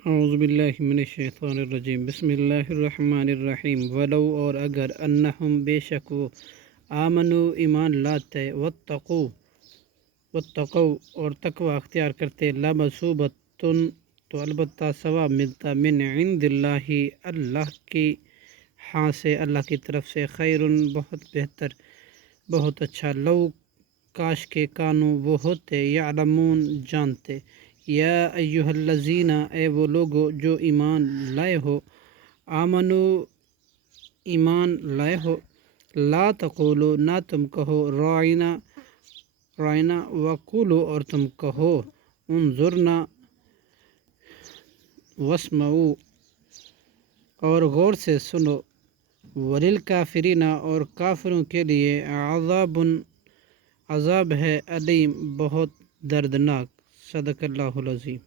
औज़ुबिल्लाहिमिनश्शैतानिर्रजीम बिस्मिल्लाहिर्रहमानिर्रहीम। वलौ और अगर अन्नहुम बेशक वो आमनु ईमान लाते वत्तक़ौ और तकवा अख्तियार करते लमसूबतुन तो अलबत्ता सवाब मिलता मिन इंदिल्लाहि अल्लाह की हाँ से अल्लाह की तरफ से खैरुन बहुत बेहतर बहुत अच्छा लौ काश के कानू वो होते यालमून जानते। या अय्युहल्लज़ीना ए वो लोगो जो ईमान लाए हो आमनु ईमान लाए हो ला तक़ूलु ना तुम कहो राइना राइना वक़ूलु और तुम कहो उन्जुरना वस्मऊ और गौर से सुनो वलिल काफिरीना और काफिरों के लिए अज़ाबुन अज़ाब है अलीम बहुत दर्दनाक। सदक़ल्लाहुल अज़ीम।